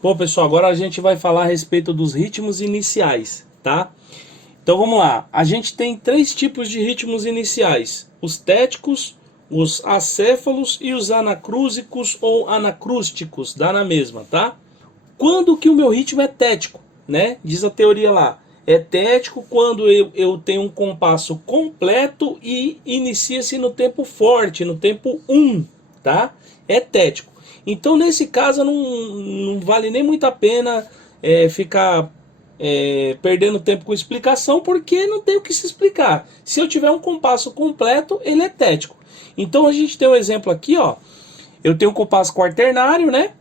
Bom, pessoal, agora a gente vai falar a respeito dos ritmos iniciais, tá? Então vamos lá. A gente tem três tipos de ritmos iniciais: os téticos, os acéfalos e os anacrúsicos ou anacrústicos, dá na mesma, tá? Quando que o meu ritmo é tético, né? Diz a teoria lá. É tético quando eu tenho um compasso completo e inicia-se no tempo forte, no tempo 1, tá? É tético. Então, nesse caso, não vale nem muito a pena ficar perdendo tempo com explicação, porque não tem o que se explicar. Se eu tiver um compasso completo, ele é tético. Então, a gente tem um exemplo aqui, ó. Eu tenho um compasso quaternário, né?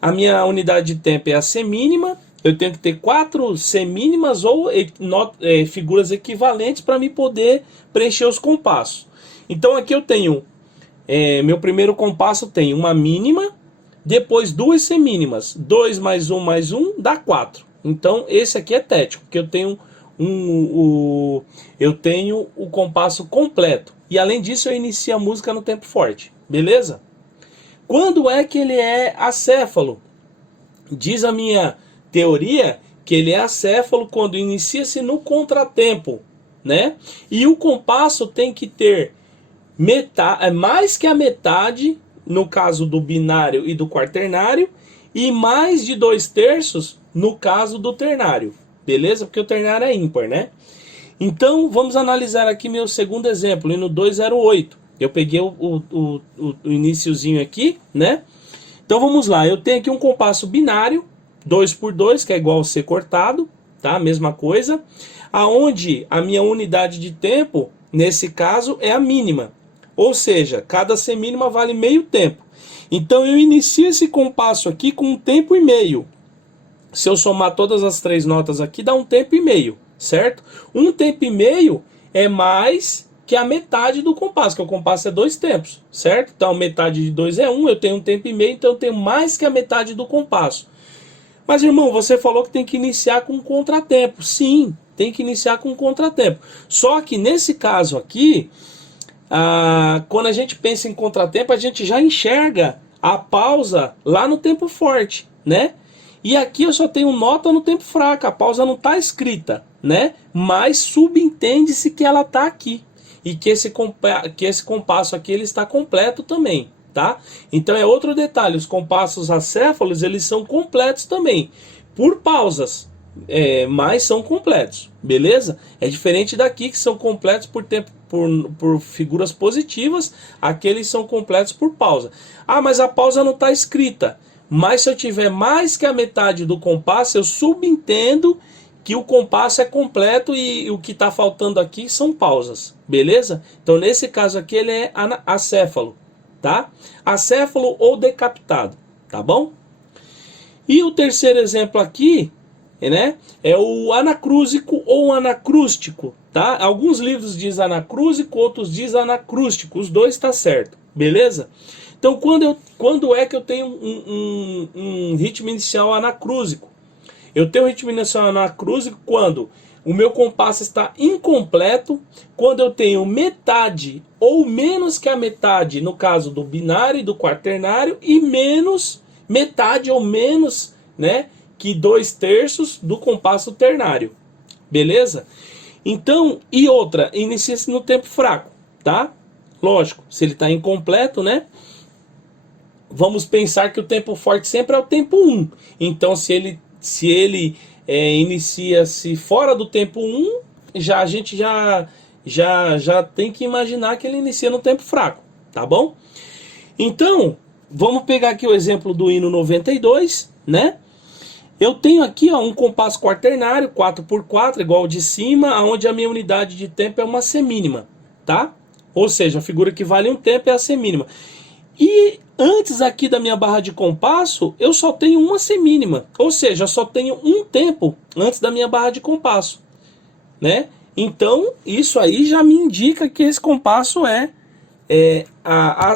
A minha unidade de tempo é a semínima. Eu tenho que ter 4 semínimas ou figuras equivalentes para me poder preencher os compassos. Então aqui eu tenho, meu primeiro compasso tem uma mínima, depois duas semínimas. 2 mais um dá 4. Então esse aqui é tético, porque eu tenho o compasso completo. E além disso eu inicio a música no tempo forte. Beleza? Quando é que ele é acéfalo? Diz a minha teoria que ele é acéfalo quando inicia-se no contratempo, né? E o compasso tem que ter mais que a metade, no caso do binário e do quaternário, e mais de 2/3 no caso do ternário, beleza? Porque o ternário é ímpar, né? Então vamos analisar aqui meu segundo exemplo, no 208. Eu peguei o iniciozinho aqui, né? Então vamos lá, eu tenho aqui um compasso binário, 2 por 2, que é igual a C cortado, tá? Mesma coisa. Aonde a minha unidade de tempo, nesse caso, é a mínima. Ou seja, cada semínima vale meio tempo. Então eu inicio esse compasso aqui com 1 tempo e meio. Se eu somar todas as três notas aqui, dá 1 tempo e meio, certo? 1 tempo e meio é mais que a metade do compasso, que o compasso é 2 tempos, certo? Então metade de 2 é 1, eu tenho 1 tempo e meio, então eu tenho mais que a metade do compasso. Mas irmão, você falou que tem que iniciar com contratempo. Sim, tem que iniciar com contratempo. Só que nesse caso aqui, quando a gente pensa em contratempo, a gente já enxerga a pausa lá no tempo forte, né? E aqui eu só tenho nota no tempo fraco, a pausa não está escrita, né? Mas subentende-se que ela está aqui. E que esse compasso aqui ele está completo também, tá? Então é outro detalhe, os compassos acéfalos eles são completos também, por pausas, mas são completos, beleza? É diferente daqui que são completos por figuras positivas, aqueles são completos por pausa. Ah, mas a pausa não está escrita. Mas se eu tiver mais que a metade do compasso, eu subentendo que o compasso é completo e o que está faltando aqui são pausas, beleza? Então nesse caso aqui ele é acéfalo, tá? Acéfalo ou decapitado, tá bom? E o terceiro exemplo aqui, né, é o anacrúsico ou anacrústico, tá? Alguns livros dizem anacrúsico, outros dizem anacrústico, os dois tá certo, beleza? Então quando é que eu tenho um ritmo inicial anacrúsico? Eu tenho um ritmo inicial anacrúsico quando o meu compasso está incompleto, quando eu tenho metade ou menos que a metade, no caso do binário e do quaternário, e menos, metade ou menos, né, que 2/3 do compasso ternário. Beleza? Então, e outra, inicia-se no tempo fraco, tá? Lógico, se ele está incompleto, né? Vamos pensar que o tempo forte sempre é o tempo 1. Então, se ele inicia-se fora do tempo 1, a gente já tem que imaginar que ele inicia no tempo fraco, tá bom? Então, vamos pegar aqui o exemplo do hino 92, né? Eu tenho aqui ó, um compasso quaternário, 4 por 4, igual ao de cima, onde a minha unidade de tempo é uma semínima, tá? Ou seja, a figura que vale um tempo é a semínima. E antes aqui da minha barra de compasso, eu só tenho uma semínima. Ou seja, eu só tenho um tempo antes da minha barra de compasso, né? Então, isso aí já me indica que esse compasso é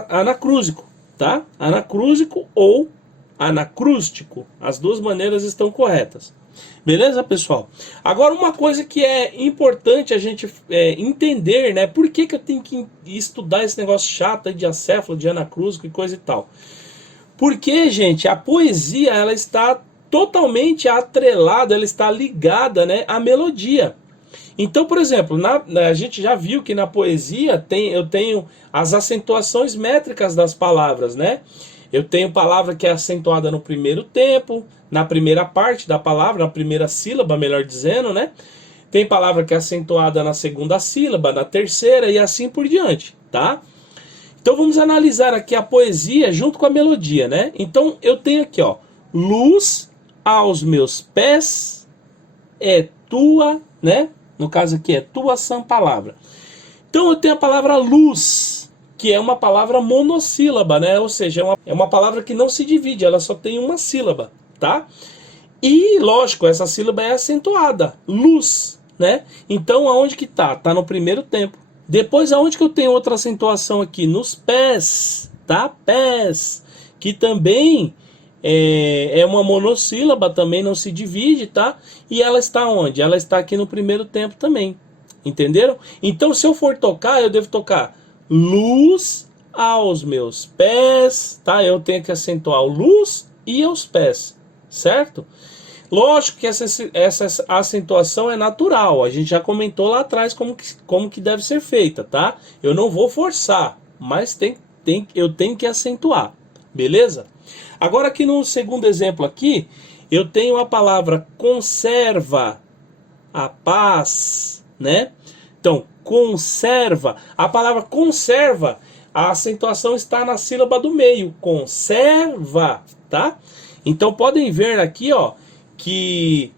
anacrúsico, tá? Anacrúsico ou anacrústico. As duas maneiras estão corretas. Beleza, pessoal? Agora, uma coisa que é importante a gente entender, né? Por que eu tenho que estudar esse negócio chato aí de acéfalo, de anacrúsico e coisa e tal? Porque, gente, a poesia, ela está totalmente atrelada, ela está ligada, né, à melodia. Então, por exemplo, a gente já viu que na poesia eu tenho as acentuações métricas das palavras, né? Eu tenho palavra que é acentuada no primeiro tempo, na primeira parte da palavra, na primeira sílaba, melhor dizendo, né? Tem palavra que é acentuada na segunda sílaba, na terceira e assim por diante, tá? Então vamos analisar aqui a poesia junto com a melodia, né? Então eu tenho aqui, ó, luz aos meus pés é tua, né? No caso aqui é tua sã palavra. Então eu tenho a palavra luz, que é uma palavra monossílaba, né? Ou seja, é uma palavra que não se divide, ela só tem uma sílaba, tá? E, lógico, essa sílaba é acentuada, luz, né? Então aonde que tá? Tá no primeiro tempo. Depois aonde que eu tenho outra acentuação aqui? Nos pés, tá? Pés, que também é uma monossílaba, também não se divide, tá? E ela está onde? Ela está aqui no primeiro tempo também, entenderam? Então se eu for tocar, eu devo tocar luz aos meus pés, tá? Eu tenho que acentuar o luz e aos pés, certo? Lógico que essa acentuação é natural, a gente já comentou lá atrás como que deve ser feita, tá? Eu não vou forçar, mas eu tenho que acentuar, beleza? Agora aqui no segundo exemplo aqui, eu tenho a palavra conserva a paz, né? Então, conserva, a palavra conserva, a acentuação está na sílaba do meio, conserva, tá? Então podem ver aqui, ó, que...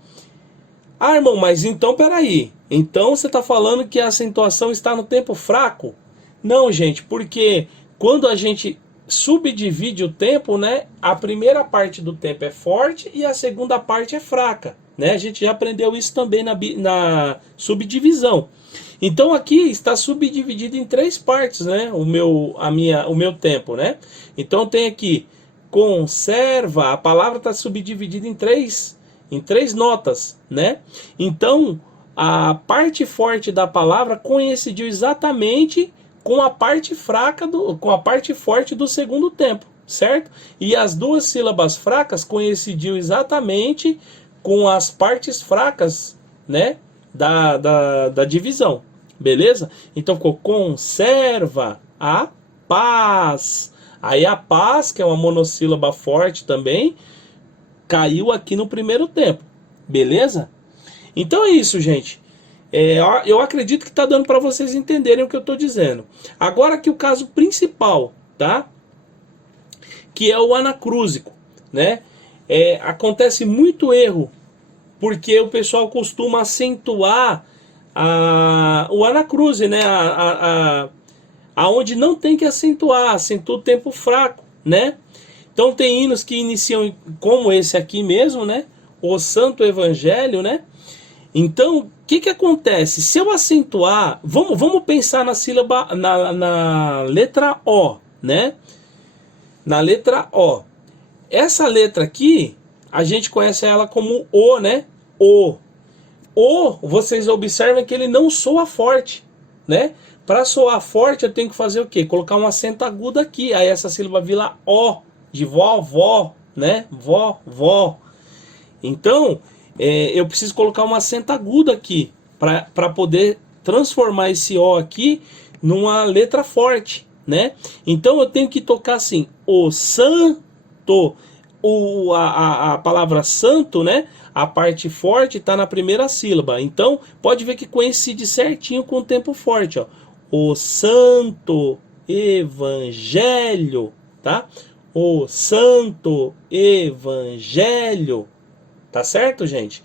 Ah, irmão, mas então peraí, então você está falando que a acentuação está no tempo fraco? Não, gente, porque quando a gente subdivide o tempo, né, a primeira parte do tempo é forte e a segunda parte é fraca, né? A gente já aprendeu isso também na subdivisão. Então aqui está subdividido em três partes, né, o meu tempo, né? Então tem aqui conserva, a palavra está subdividida em três notas, né? Então a parte forte da palavra coincidiu exatamente com a parte com a parte forte do segundo tempo, certo? E as duas sílabas fracas coincidiu exatamente com as partes fracas, né, da divisão, beleza? Então ficou conserva a paz. Aí a paz, que é uma monossílaba forte também, caiu aqui no primeiro tempo, beleza? Então é isso, gente. Eu acredito que está dando para vocês entenderem o que eu estou dizendo. Agora aqui o caso principal, tá? Que é o anacrúsico, né? Acontece muito erro, porque o pessoal costuma acentuar o anacruse, né? Aonde não tem que acentuar, acentua o tempo fraco, né? Então tem hinos que iniciam como esse aqui mesmo, né? O Santo Evangelho, né? Então, o que acontece? Se eu acentuar, vamos pensar na sílaba, na letra O, né? Na letra O. Essa letra aqui, a gente conhece ela como O, né? O, vocês observam que ele não soa forte, né? Para soar forte, eu tenho que fazer o quê? Colocar um acento agudo aqui. Aí essa sílaba vira O, de vó, né? Vó. Então, eu preciso colocar um acento agudo aqui para poder transformar esse O aqui numa letra forte, né? Então eu tenho que tocar assim, o santo, a palavra santo, né? A parte forte está na primeira sílaba. Então pode ver que coincide certinho com o tempo forte, ó. O santo evangelho, tá? O santo evangelho. Tá certo, gente?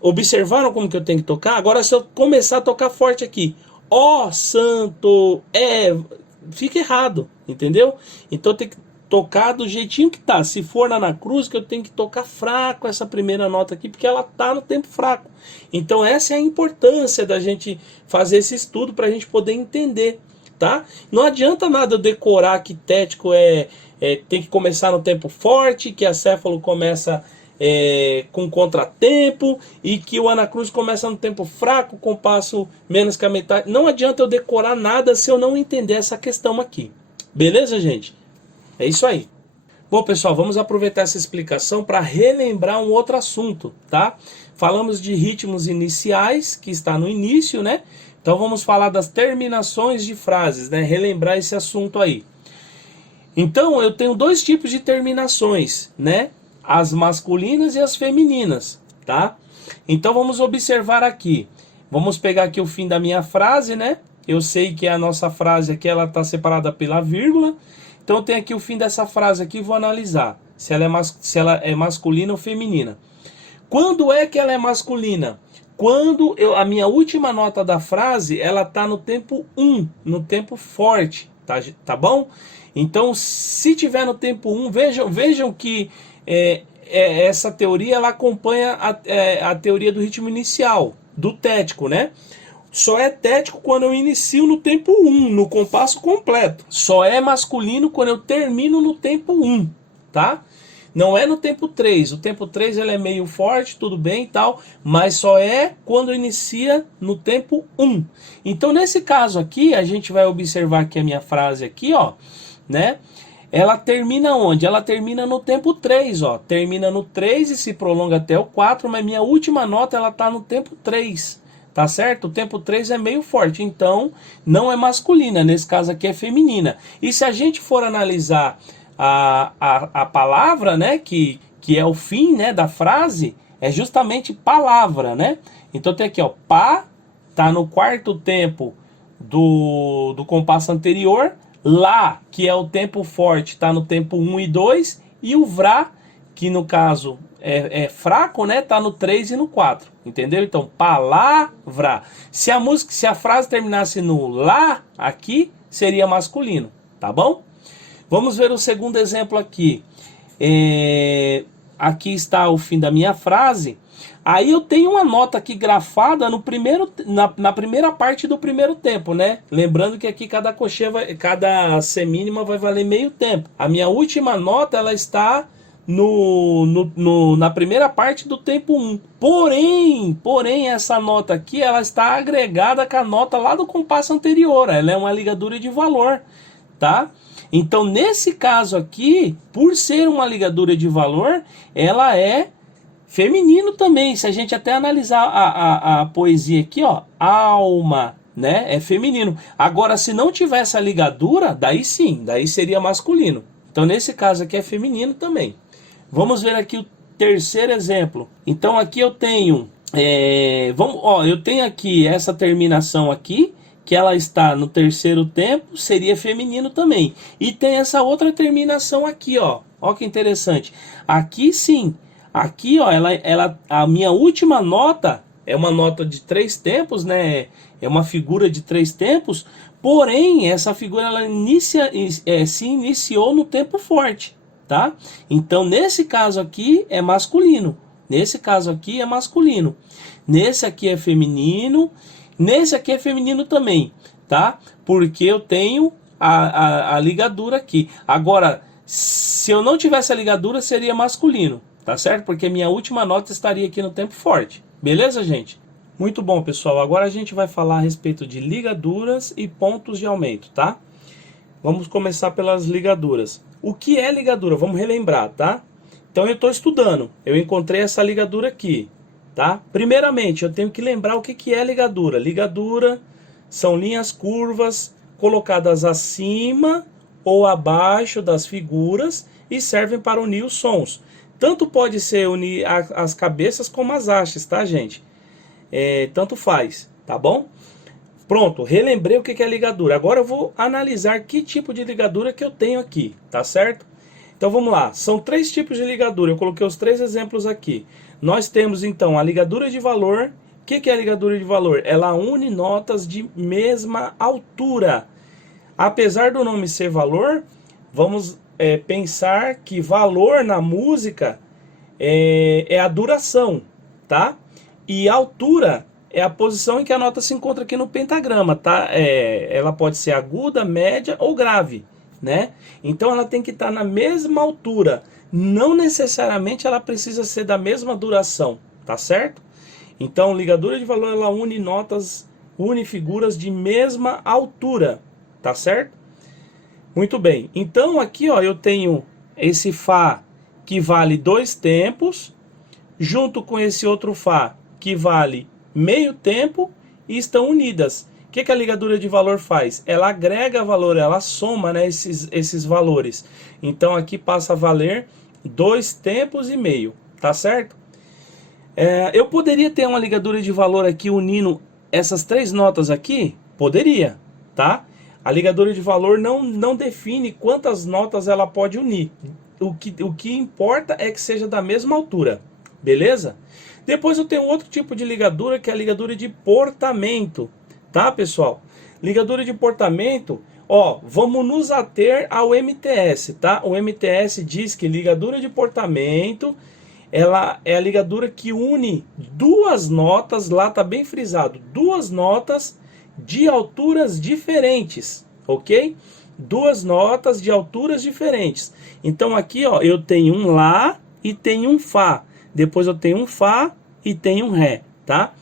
Observaram como que eu tenho que tocar? Agora se eu começar a tocar forte aqui, ó santo, fica errado, entendeu? Então tem que tocar do jeitinho que tá. Se for na cruz, que eu tenho que tocar fraco essa primeira nota aqui, porque ela tá no tempo fraco. Então essa é a importância da gente fazer esse estudo para a gente poder entender, tá? Não adianta nada eu decorar que tético tem que começar no tempo forte, que acéfalo começa com contratempo e que o anacruz começa no tempo fraco, compasso menos que a metade. Não adianta eu decorar nada se eu não entender essa questão aqui. Beleza, gente? É isso aí. Bom, pessoal, vamos aproveitar essa explicação para relembrar um outro assunto, tá? Falamos de ritmos iniciais, que está no início, né? Então vamos falar das terminações de frases, né? Relembrar esse assunto aí. Então eu tenho dois tipos de terminações, né? As masculinas e as femininas, tá? Então vamos observar aqui. Vamos pegar aqui o fim da minha frase, né? Eu sei que a nossa frase aqui ela está separada pela vírgula. Então eu tenho aqui o fim dessa frase aqui, vou analisar se ela é masculina ou feminina. Quando é que ela é masculina? Quando a minha última nota da frase ela está no tempo 1, no tempo forte, tá bom? Então se tiver no tempo 1, vejam que essa teoria ela acompanha a teoria do ritmo inicial, do tético, né? Só é tético quando eu inicio no tempo 1, no compasso completo. Só é masculino quando eu termino no tempo 1, tá? Não é no tempo 3. O tempo 3 ele é meio forte, tudo bem e tal, mas só é quando inicia no tempo 1. Então, nesse caso aqui, a gente vai observar que a minha frase aqui, ó, né? Ela termina onde? Ela termina no tempo 3, ó. Termina no 3 e se prolonga até o 4, mas minha última nota ela tá no tempo 3. Tá certo? O tempo 3 é meio forte, então não é masculina, nesse caso aqui é feminina. E se a gente for analisar a palavra, né, que é o fim, né, da frase, é justamente palavra, né? Então tem aqui, ó, pá, tá no quarto tempo do compasso anterior, lá, que é o tempo forte, tá no tempo 1 e 2, e o vrá, que no caso é fraco, né? Tá no 3 e no 4, entendeu? Então, palavra. Se a frase terminasse no lá, aqui, seria masculino, tá bom? Vamos ver o segundo exemplo aqui. Aqui está o fim da minha frase. Aí eu tenho uma nota aqui grafada no na primeira parte do primeiro tempo, né? Lembrando que aqui cada cada semínima vai valer meio tempo. A minha última nota ela está na primeira parte do tempo 1. Porém, essa nota aqui ela está agregada com a nota lá do compasso anterior. Ela é uma ligadura de valor, tá? Então, nesse caso aqui, por ser uma ligadura de valor, ela é feminino também. Se a gente até analisar a poesia aqui, ó, alma, né? É feminino. Agora, se não tivesse a ligadura, daí sim, daí seria masculino. Então, nesse caso aqui é feminino também. Vamos ver aqui o terceiro exemplo. Então, aqui eu tenho, eu tenho aqui essa terminação aqui, que ela está no terceiro tempo, seria feminino também. E tem essa outra terminação aqui, ó. Ó que interessante. Aqui sim. Aqui, ó, a minha última nota é uma nota de 3 tempos, né? É uma figura de 3 tempos. Porém, essa figura ela se iniciou no tempo forte, tá? Então, nesse caso aqui é masculino. Nesse caso aqui é masculino. Nesse aqui é feminino. Nesse aqui é feminino também, tá? Porque eu tenho a ligadura aqui. Agora, se eu não tivesse a ligadura, seria masculino, tá certo? Porque minha última nota estaria aqui no tempo forte. Beleza, gente? Muito bom, pessoal. Agora a gente vai falar a respeito de ligaduras e pontos de aumento, tá? Vamos começar pelas ligaduras. O que é ligadura? Vamos relembrar, tá? Então eu estou estudando. Eu encontrei essa ligadura aqui. Tá? Primeiramente, eu tenho que lembrar o que é ligadura. Ligadura são linhas curvas colocadas acima ou abaixo das figuras e servem para unir os sons. Tanto pode ser unir as cabeças como as hastes, tá, gente? Tanto faz, tá bom? Pronto, relembrei o que é ligadura. Agora eu vou analisar que tipo de ligadura que eu tenho aqui, tá certo? Então vamos lá, são 3 tipos de ligadura, eu coloquei os 3 exemplos aqui. Nós temos então a ligadura de valor. O que é a ligadura de valor? Ela une notas de mesma altura. Apesar do nome ser valor, vamos pensar que valor na música é a duração, tá? E altura é a posição em que a nota se encontra aqui no pentagrama, tá? Ela pode ser aguda, média ou grave, né? Então ela tem que estar na mesma altura. Não necessariamente ela precisa ser da mesma duração, tá certo? Então, ligadura de valor ela une figuras de mesma altura, tá certo? Muito bem. Então aqui, ó, eu tenho esse Fá que vale 2 tempos, junto com esse outro Fá que vale meio tempo, e estão unidas. O que a ligadura de valor faz? Ela agrega valor, ela soma, né, esses valores. Então aqui passa a valer 2 tempos e meio, tá certo? Eu poderia ter uma ligadura de valor aqui unindo essas 3 notas aqui? Poderia, tá? A ligadura de valor não define quantas notas ela pode unir. O que importa é que seja da mesma altura, beleza? Depois eu tenho outro tipo de ligadura, que é a ligadura de portamento, tá, pessoal? Ligadura de portamento, ó, vamos nos ater ao MTS, tá? O MTS diz que ligadura de portamento, ela é a ligadura que une duas notas, lá tá bem frisado, duas notas de alturas diferentes, ok? Duas notas de alturas diferentes. Então aqui, ó, eu tenho um Lá e tenho um Fá. Depois eu tenho um Fá e tenho um Ré, tá?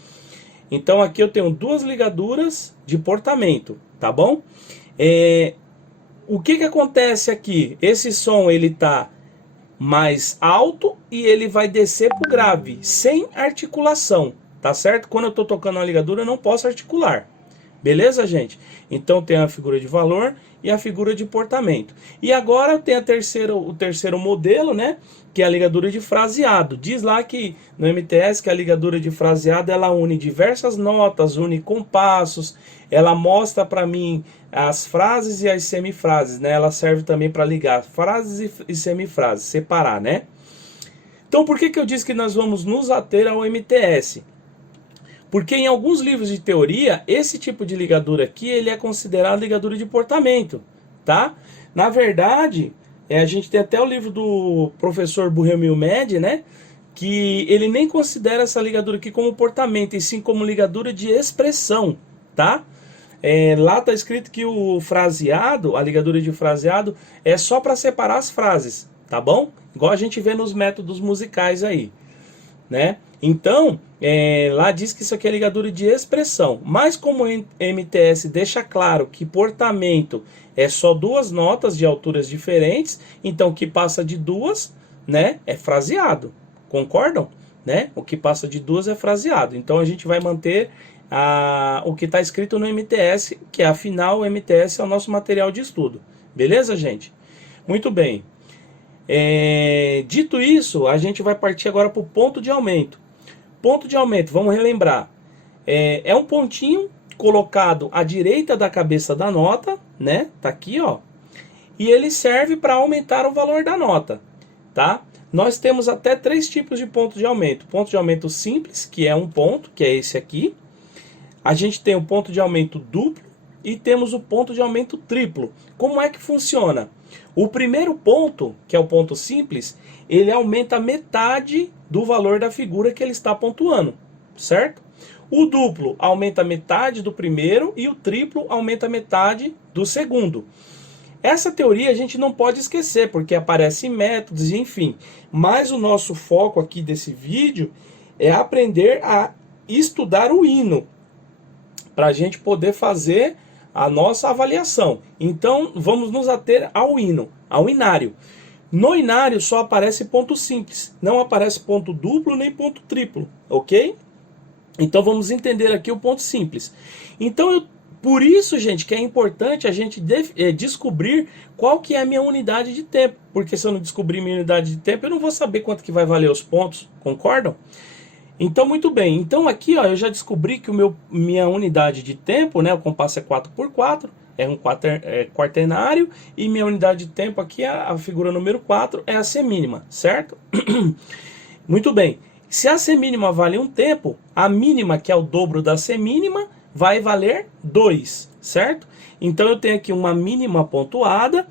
Então aqui eu tenho duas ligaduras de portamento, tá bom? O que acontece aqui? Esse som ele tá mais alto e ele vai descer pro grave, sem articulação, tá certo? Quando eu tô tocando uma ligadura eu não posso articular. Beleza, gente? Então tem a figura de valor e a figura de portamento. E agora tem o terceiro modelo, né? Que é a ligadura de fraseado. Diz lá que no MTS que a ligadura de fraseado ela une diversas notas, une compassos, ela mostra para mim as frases e as semifrases, né? Ela serve também para ligar frases e semifrases, separar, né? Então por que eu disse que nós vamos nos ater ao MTS? Porque em alguns livros de teoria, esse tipo de ligadura aqui, ele é considerado ligadura de portamento, tá? Na verdade, a gente tem até o livro do professor Burrell Med, né? Que ele nem considera essa ligadura aqui como portamento, e sim como ligadura de expressão, tá? Lá tá escrito que o fraseado, a ligadura de fraseado, é só para separar as frases, tá bom? Igual a gente vê nos métodos musicais aí, né? Então, lá diz que isso aqui é ligadura de expressão. Mas como o MTS deixa claro que portamento é só duas notas de alturas diferentes, então o que passa de duas, né, é fraseado. Concordam? Né? O que passa de duas é fraseado. Então a gente vai manter o que está escrito no MTS, que afinal o MTS é o nosso material de estudo. Beleza, gente? Muito bem. Dito isso, a gente vai partir agora para o ponto de aumento. Ponto de aumento, vamos relembrar. É um pontinho colocado à direita da cabeça da nota, né? Tá aqui, ó. E ele serve para aumentar o valor da nota, tá? Nós temos até 3 tipos de ponto de aumento. Ponto de aumento simples, que é um ponto, que é esse aqui. A gente tem o ponto de aumento duplo e temos o ponto de aumento triplo. Como é que funciona? O primeiro ponto, que é o ponto simples, ele aumenta metade do valor da figura que ele está pontuando, certo? O duplo aumenta metade do primeiro e o triplo aumenta metade do segundo. Essa teoria a gente não pode esquecer, porque aparece em métodos, enfim. Mas o nosso foco aqui desse vídeo é aprender a estudar o hino, para a gente poder fazer a nossa avaliação. Então vamos nos ater ao hino, ao inário. No inário só aparece ponto simples, não aparece ponto duplo nem ponto triplo, ok? Então vamos entender aqui o ponto simples. Então por isso, gente, que é importante a gente descobrir qual que é a minha unidade de tempo, porque se eu não descobrir minha unidade de tempo, eu não vou saber quanto que vai valer os pontos, concordam? Então, muito bem. Então aqui, ó, eu já descobri que minha unidade de tempo, né, o compasso é 4x4, é um quaternário, e minha unidade de tempo aqui, a figura número 4, é a semínima, certo? Muito bem. Se a semínima vale 1 tempo, a mínima, que é o dobro da semínima, vai valer 2, certo? Então eu tenho aqui uma mínima pontuada.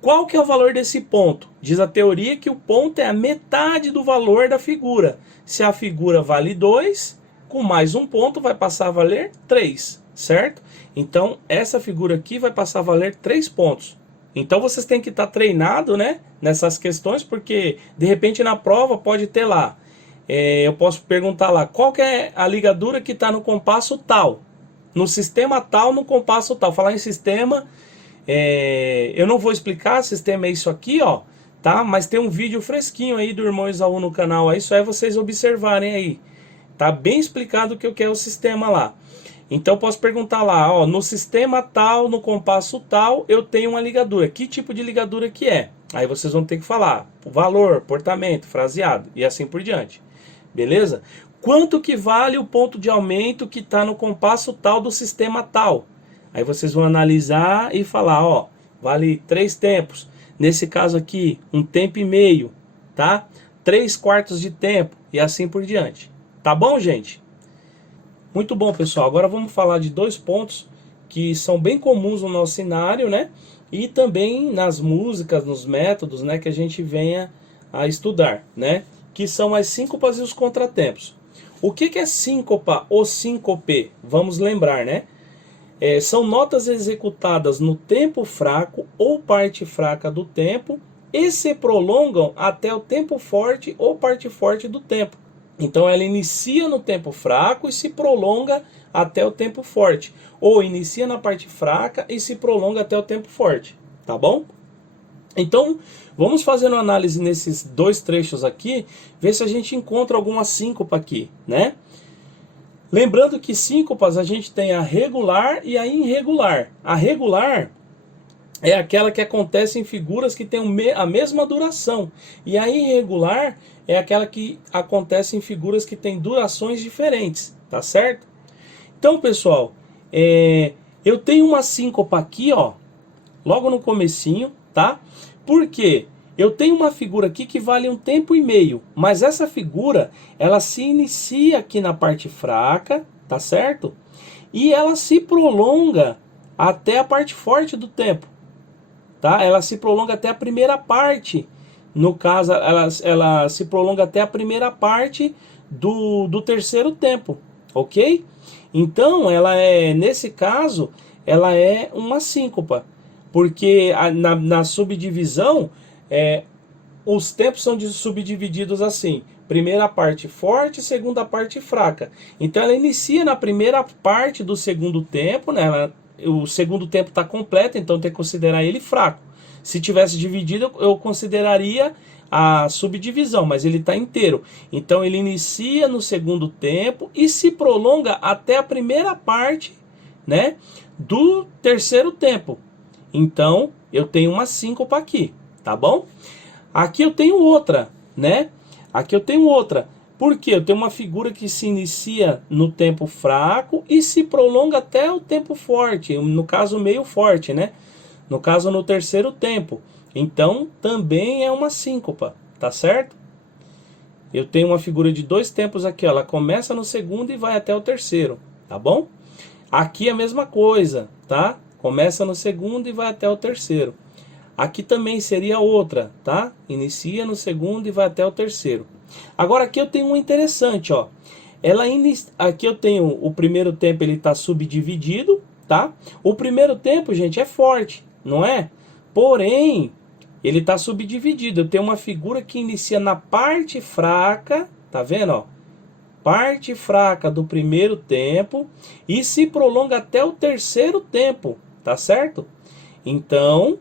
Qual que é o valor desse ponto? Diz a teoria que o ponto é a metade do valor da figura. Se a figura vale 2, com mais um ponto vai passar a valer 3, certo? Então essa figura aqui vai passar a valer 3 pontos. Então vocês têm que estar treinado, né, nessas questões, porque de repente na prova pode ter lá, eu posso perguntar lá, qual que é a ligadura que está no compasso tal? No sistema tal, no compasso tal. Falar em sistema, eu não vou explicar, sistema é isso aqui, ó. tá? Mas tem um vídeo fresquinho aí do irmão Isaú no canal, aí só é vocês observarem aí. Tá bem explicado o que é o sistema lá. Então eu posso perguntar lá, ó, no sistema tal, no compasso tal, eu tenho uma ligadura. Que tipo de ligadura que é? Aí vocês vão ter que falar valor, portamento, fraseado e assim por diante. Beleza? Quanto que vale o ponto de aumento que está no compasso tal do sistema tal? Aí vocês vão analisar e falar, ó, vale 3 tempos. Nesse caso aqui, 1 tempo e meio, tá? 3/4 de tempo e assim por diante. Tá bom, gente? Muito bom, pessoal. Agora vamos falar de 2 pontos que são bem comuns no nosso cenário, né? E também nas músicas, nos métodos, né, que a gente venha a estudar, né? Que são as síncopas e os contratempos. O que é síncopa ou síncope? Vamos lembrar, né? São notas executadas no tempo fraco ou parte fraca do tempo e se prolongam até o tempo forte ou parte forte do tempo. Então ela inicia no tempo fraco e se prolonga até o tempo forte. Ou inicia na parte fraca e se prolonga até o tempo forte. Tá bom? Então, vamos fazendo análise nesses 2 trechos aqui, ver se a gente encontra alguma síncopa aqui, né? Lembrando que síncopas a gente tem a regular e a irregular. A regular é aquela que acontece em figuras que têm a mesma duração. E a irregular é aquela que acontece em figuras que têm durações diferentes, tá certo? Então, pessoal, eu tenho uma síncopa aqui, ó, logo no comecinho, tá? Por quê? Eu tenho uma figura aqui que vale 1 tempo e meio, mas essa figura, ela se inicia aqui na parte fraca, tá certo? E ela se prolonga até a parte forte do tempo, tá? Ela se prolonga até a primeira parte, no caso, ela se prolonga até a primeira parte do terceiro tempo, ok? Então, nesse caso, ela é uma síncopa, porque na subdivisão, os tempos são subdivididos assim: primeira parte forte, segunda parte fraca. Então ela inicia na primeira parte do segundo tempo, né? O segundo tempo está completo, então tem que considerar ele fraco. Se tivesse dividido, eu consideraria a subdivisão, mas ele está inteiro. Então ele inicia no segundo tempo e se prolonga até a primeira parte, né, do terceiro tempo. Então eu tenho uma síncopa aqui, tá bom? Aqui eu tenho outra, né? Aqui eu tenho outra. Por quê? Eu tenho uma figura que se inicia no tempo fraco e se prolonga até o tempo forte, no caso meio forte, né? No caso no terceiro tempo. Então também é uma síncopa, tá certo? Eu tenho uma figura de 2 tempos aqui, ó. Ela começa no segundo e vai até o terceiro, tá bom? Aqui é a mesma coisa, tá? Começa no segundo e vai até o terceiro. Aqui também seria outra, tá? Inicia no segundo e vai até o terceiro. Agora aqui eu tenho um interessante, ó. Aqui eu tenho o primeiro tempo, ele está subdividido, tá? O primeiro tempo, gente, é forte, não é? Porém, ele está subdividido. Eu tenho uma figura que inicia na parte fraca, tá vendo, ó? Parte fraca do primeiro tempo e se prolonga até o terceiro tempo, tá certo? Então,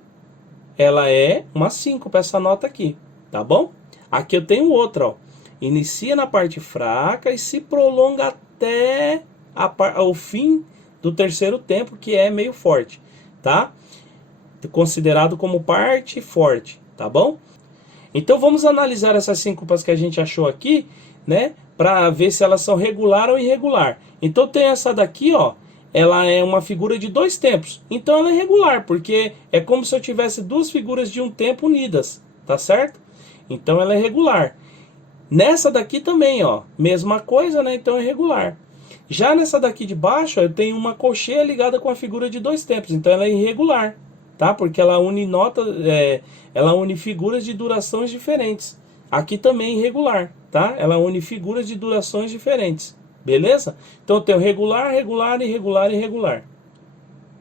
ela é uma síncopa, essa nota aqui, tá bom? Aqui eu tenho outra, ó. Inicia na parte fraca e se prolonga até o fim do terceiro tempo, que é meio forte, tá? Considerado como parte forte, tá bom? Então vamos analisar essas síncopas que a gente achou aqui, né? Para ver se elas são regular ou irregular. Então tem essa daqui, ó. Ela é uma figura de 2 tempos. Então ela é regular, porque é como se eu tivesse 2 figuras de um tempo unidas, tá certo? Então ela é regular. Nessa daqui também, ó, mesma coisa, né? Então é regular. Já nessa daqui de baixo, ó, eu tenho uma colcheia ligada com a figura de 2 tempos. Então ela é irregular, tá? Porque ela une ela une figuras de durações diferentes. Aqui também é irregular, tá? Ela une figuras de durações diferentes. Beleza? Então eu tenho regular, regular, irregular, irregular.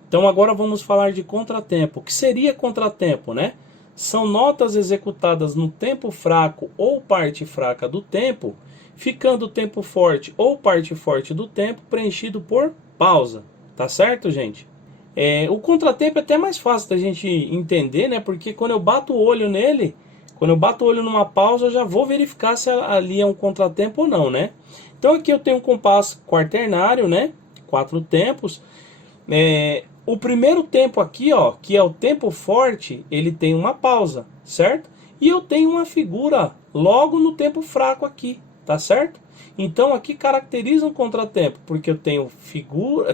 Então agora vamos falar de contratempo. O que seria contratempo, né? São notas executadas no tempo fraco ou parte fraca do tempo, ficando o tempo forte ou parte forte do tempo preenchido por pausa. Tá certo, gente? O contratempo é até mais fácil da gente entender, né? Porque quando eu bato o olho nele, Quando eu bato o olho numa pausa, eu já vou verificar se ali é um contratempo ou não, né? Então aqui eu tenho um compasso quaternário, né? 4 tempos. O primeiro tempo aqui, ó, que é o tempo forte, ele tem uma pausa, certo? E eu tenho uma figura logo no tempo fraco aqui, tá certo? Então aqui caracteriza um contratempo, porque eu tenho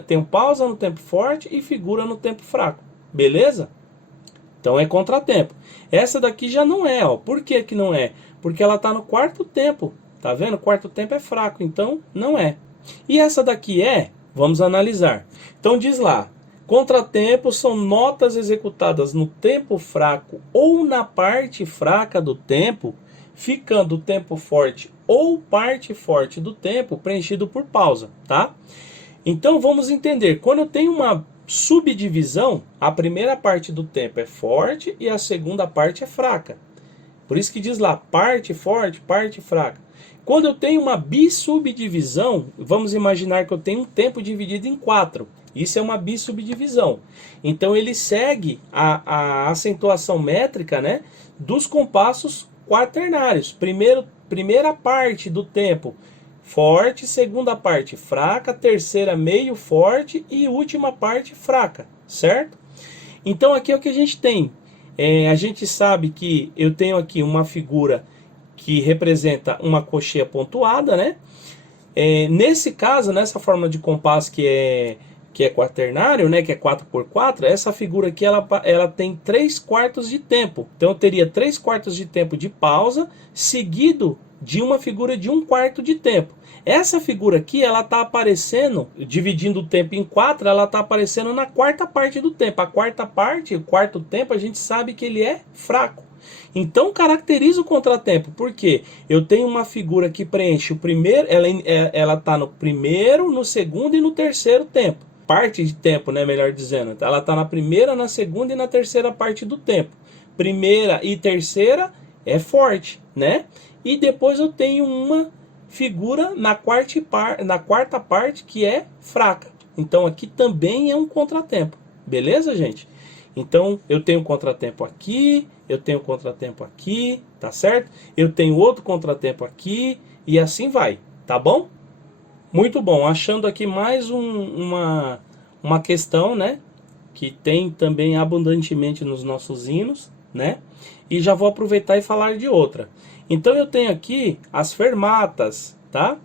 tenho pausa no tempo forte e figura no tempo fraco, beleza? Então é contratempo. Essa daqui já não é, ó. Por que que não é? Porque ela está no quarto tempo, tá vendo? O quarto tempo é fraco, então não é. E essa daqui é? Vamos analisar. Então diz lá, contratempos são notas executadas no tempo fraco ou na parte fraca do tempo, ficando o tempo forte ou parte forte do tempo preenchido por pausa, tá? Então vamos entender, quando eu tenho uma subdivisão, a primeira parte do tempo é forte e a segunda parte é fraca. Por isso que diz lá, parte forte, parte fraca. Quando eu tenho uma bissubdivisão, vamos imaginar que eu tenho um tempo dividido em 4. Isso é uma bissubdivisão. Então ele segue a acentuação métrica, né, dos compassos quaternários. Primeira parte do tempo forte, segunda parte fraca, terceira meio forte e última parte fraca, certo? Então aqui é o que a gente tem. A gente sabe que eu tenho aqui uma figura que representa uma cocheia pontuada, né? Nesse caso, nessa forma de compasso que é quaternário, né, que é 4x4, essa figura aqui ela tem 3/4 de tempo. Então eu teria 3/4 de tempo de pausa, seguido de uma figura de 1/4 de tempo. Essa figura aqui, ela está aparecendo, dividindo o tempo em 4, ela está aparecendo na quarta parte do tempo. A quarta parte, o quarto tempo, a gente sabe que ele é fraco. Então caracteriza o contratempo, porque eu tenho uma figura que preenche o primeiro, ela está no primeiro, no segundo e no terceiro tempo. Parte de tempo, né, melhor dizendo. Ela está na primeira, na segunda e na terceira parte do tempo. Primeira e terceira é forte, né? E depois eu tenho uma figura na quarta parte que é fraca. Então aqui também é um contratempo. Beleza, gente? Então eu tenho contratempo aqui, eu tenho contratempo aqui, tá certo? Eu tenho outro contratempo aqui e assim vai, tá bom? Muito bom, achando aqui mais uma questão, né? Que tem também abundantemente nos nossos hinos, né? E já vou aproveitar e falar de outra. Então eu tenho aqui as fermatas, tá?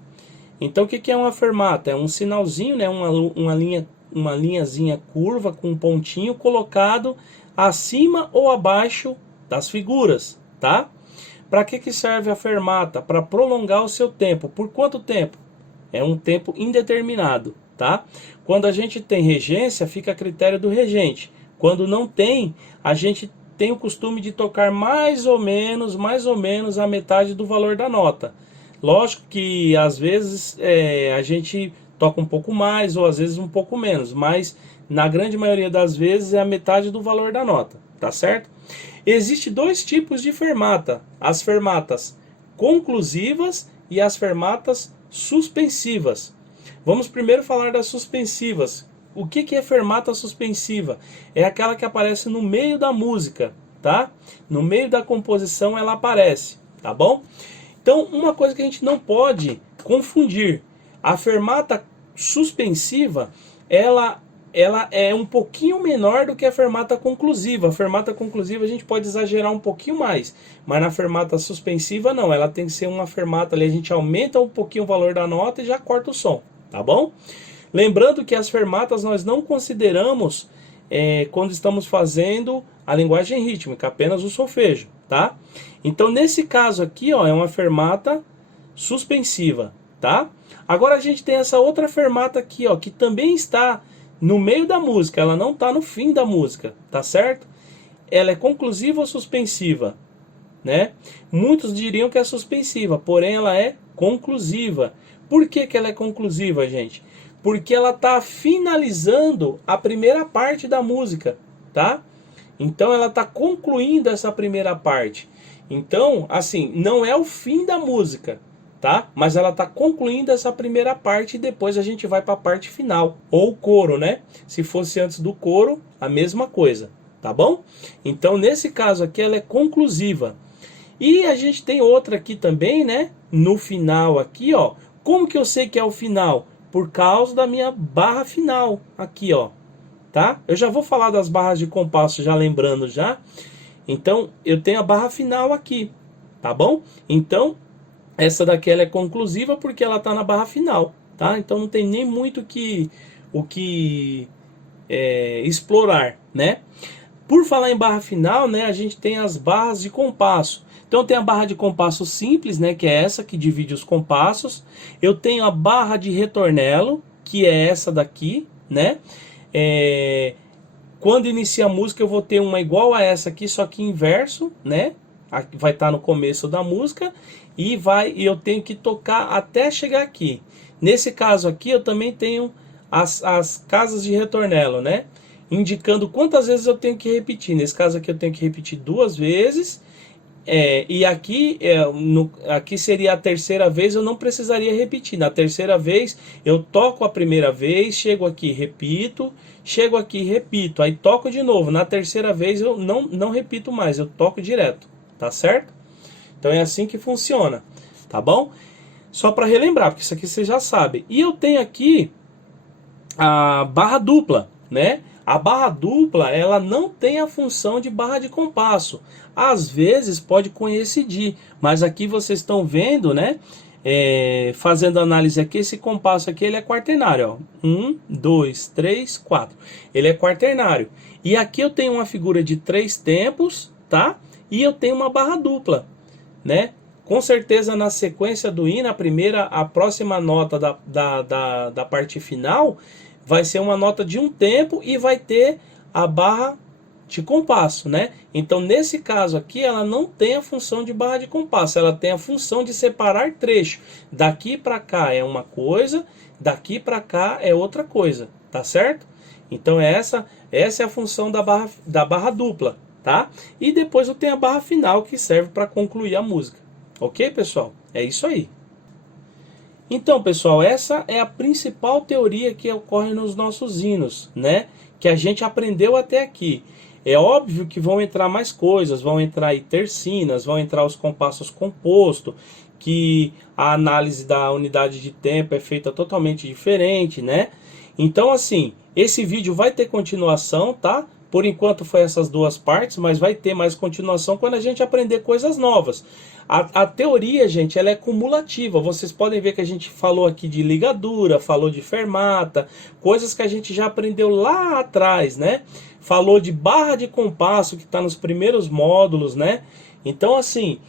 Então o que é uma fermata? É um sinalzinho, né? Uma linhazinha curva com um pontinho colocado acima ou abaixo das figuras, tá? Para que serve a fermata? Para prolongar o seu tempo. Por quanto tempo? É um tempo indeterminado, tá? Quando a gente tem regência, fica a critério do regente. Quando não tem, a gente tem o costume de tocar mais ou menos a metade do valor da nota. Lógico que às vezes a gente toca um pouco mais ou às vezes um pouco menos, mas na grande maioria das vezes é a metade do valor da nota, tá certo? Existem dois tipos de fermata, as fermatas conclusivas e as fermatas suspensivas. Vamos primeiro falar das suspensivas. O que é fermata suspensiva? É aquela que aparece no meio da música, tá? No meio da composição ela aparece, tá bom? Então, uma coisa que a gente não pode confundir, a fermata suspensiva, ela é um pouquinho menor do que a fermata conclusiva. A fermata conclusiva a gente pode exagerar um pouquinho mais, mas na fermata suspensiva não, ela tem que ser uma fermata ali, a gente aumenta um pouquinho o valor da nota e já corta o som, tá bom? Lembrando que as fermatas nós não consideramos quando estamos fazendo a linguagem rítmica, apenas o solfejo, tá? Então nesse caso aqui, ó, é uma fermata suspensiva, tá? Agora a gente tem essa outra fermata aqui, ó, que também está no meio da música, ela não está no fim da música, tá certo? Ela é conclusiva ou suspensiva, né? Muitos diriam que é suspensiva, porém ela é conclusiva. Por que ela é conclusiva, gente? Porque ela está finalizando a primeira parte da música, tá? Então ela está concluindo essa primeira parte. Então, assim, não é o fim da música, tá? Mas ela está concluindo essa primeira parte e depois a gente vai para a parte final, ou coro, né? Se fosse antes do coro, a mesma coisa, tá bom? Então, nesse caso aqui, ela é conclusiva. E a gente tem outra aqui também, né? No final aqui, ó. Como que eu sei que é o final? Por causa da minha barra final aqui, ó. Tá? Eu já vou falar das barras de compasso, já lembrando já. Então, eu tenho a barra final aqui, tá bom? Então, essa daqui ela é conclusiva porque ela tá na barra final, tá? Então não tem nem muito o que explorar, né? Por falar em barra final, né, a gente tem as barras de compasso. Então tem a barra de compasso simples, né, que é essa que divide os compassos. Eu tenho a barra de retornelo, que é essa daqui, né? Quando inicia a música eu vou ter uma igual a essa aqui, só que inverso, né? Vai estar no começo da música e eu tenho que tocar até chegar aqui. Nesse caso aqui eu também tenho as casas de retornelo, né? Indicando quantas vezes eu tenho que repetir. Nesse caso aqui eu tenho que repetir 2 vezes. E aqui, aqui seria a terceira vez, eu não precisaria repetir. Na terceira vez, eu toco a primeira vez, chego aqui, repito, chego aqui, repito, aí toco de novo. Na terceira vez eu não repito mais, eu toco direto, tá certo? Então é assim que funciona, tá bom? Só para relembrar, porque isso aqui você já sabe. E eu tenho aqui a barra dupla, né? A barra dupla, ela não tem a função de barra de compasso. Às vezes pode coincidir, mas aqui vocês estão vendo, né? Fazendo análise aqui, esse compasso aqui ele é quaternário, ó. 1, 2, 3, 4. Ele é quaternário. E aqui eu tenho uma figura de 3 tempos, tá? E eu tenho uma barra dupla, né? Com certeza na sequência do hino, a próxima nota da parte final vai ser uma nota de um tempo e vai ter a barra de compasso, né? Então nesse caso aqui ela não tem a função de barra de compasso, ela tem a função de separar trecho. Daqui para cá é uma coisa, daqui para cá é outra coisa, tá certo? Então essa é a função da barra dupla, tá? E depois eu tenho a barra final que serve para concluir a música. Ok, pessoal? É isso aí. Então, pessoal, essa é a principal teoria que ocorre nos nossos hinos, né? Que a gente aprendeu até aqui. É óbvio que vão entrar mais coisas, vão entrar aí tercinas, vão entrar os compassos compostos, que a análise da unidade de tempo é feita totalmente diferente, né? Então, assim, esse vídeo vai ter continuação, tá? Por enquanto foi essas 2 partes, mas vai ter mais continuação quando a gente aprender coisas novas. A teoria, gente, ela é cumulativa. Vocês podem ver que a gente falou aqui de ligadura, falou de fermata, coisas que a gente já aprendeu lá atrás, né? Falou de barra de compasso, que está nos primeiros módulos, né? Então, assim,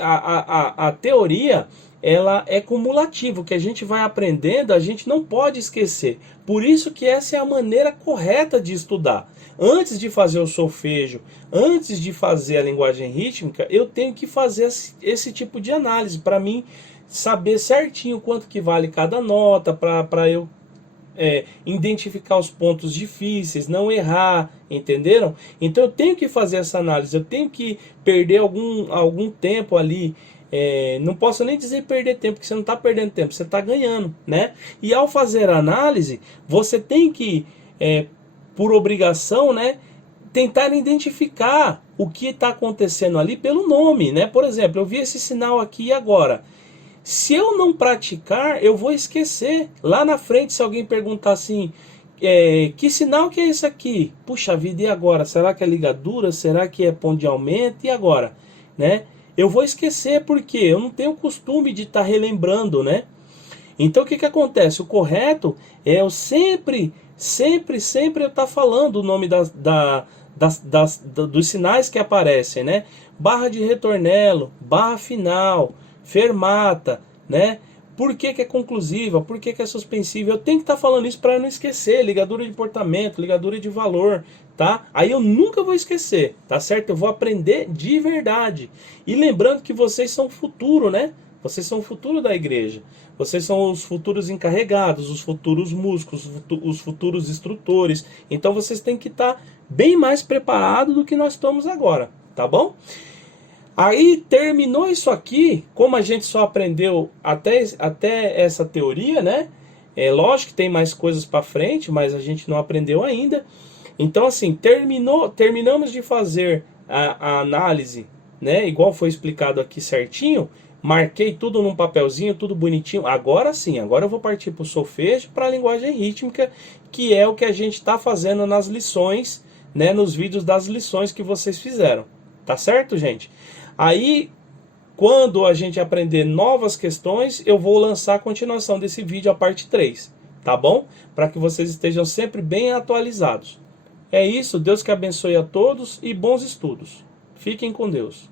a teoria ela é cumulativa. O que a gente vai aprendendo, a gente não pode esquecer. Por isso que essa é a maneira correta de estudar. Antes de fazer o solfejo, antes de fazer a linguagem rítmica, eu tenho que fazer esse tipo de análise para mim saber certinho quanto que vale cada nota, para eu identificar os pontos difíceis, não errar, entenderam? Então eu tenho que fazer essa análise, eu tenho que perder algum tempo ali. Não posso nem dizer perder tempo, porque você não está perdendo tempo, você está ganhando, né? E ao fazer a análise, você tem que, por obrigação, né, tentar identificar o que está acontecendo ali pelo nome, né? Por exemplo, eu vi esse sinal aqui agora. Se eu não praticar, eu vou esquecer. Lá na frente, se alguém perguntar assim, que sinal que é esse aqui? Puxa vida, e agora? Será que é ligadura? Será que é ponto de aumento? E agora? Né? Eu vou esquecer porque eu não tenho o costume de estar relembrando, né? Então o que acontece? O correto é eu sempre eu estar falando o nome dos sinais que aparecem, né? Barra de retornelo, barra final, fermata, né? Por que é conclusiva? Por que é suspensiva? Eu tenho que estar falando isso para eu não esquecer. Ligadura de portamento, ligadura de valor, tá? Aí eu nunca vou esquecer, tá certo? Eu vou aprender de verdade. E lembrando que vocês são o futuro, né? Vocês são o futuro da igreja. Vocês são os futuros encarregados, os futuros músicos, os futuros instrutores. Então vocês têm que estar bem mais preparados do que nós estamos agora, tá bom? Aí terminou isso aqui, como a gente só aprendeu até essa teoria, né? É lógico que tem mais coisas para frente, mas a gente não aprendeu ainda. Então assim, terminamos de fazer a análise né? Igual foi explicado aqui certinho, marquei tudo num papelzinho, tudo bonitinho. Agora sim, agora eu vou partir para o solfejo, para a linguagem rítmica, que é o que a gente está fazendo nas lições, né? Nos vídeos das lições que vocês fizeram. Tá certo, gente? Aí, quando a gente aprender novas questões, eu vou lançar a continuação desse vídeo, a parte 3, tá bom? Para que vocês estejam sempre bem atualizados. É isso, Deus que abençoe a todos e bons estudos. Fiquem com Deus.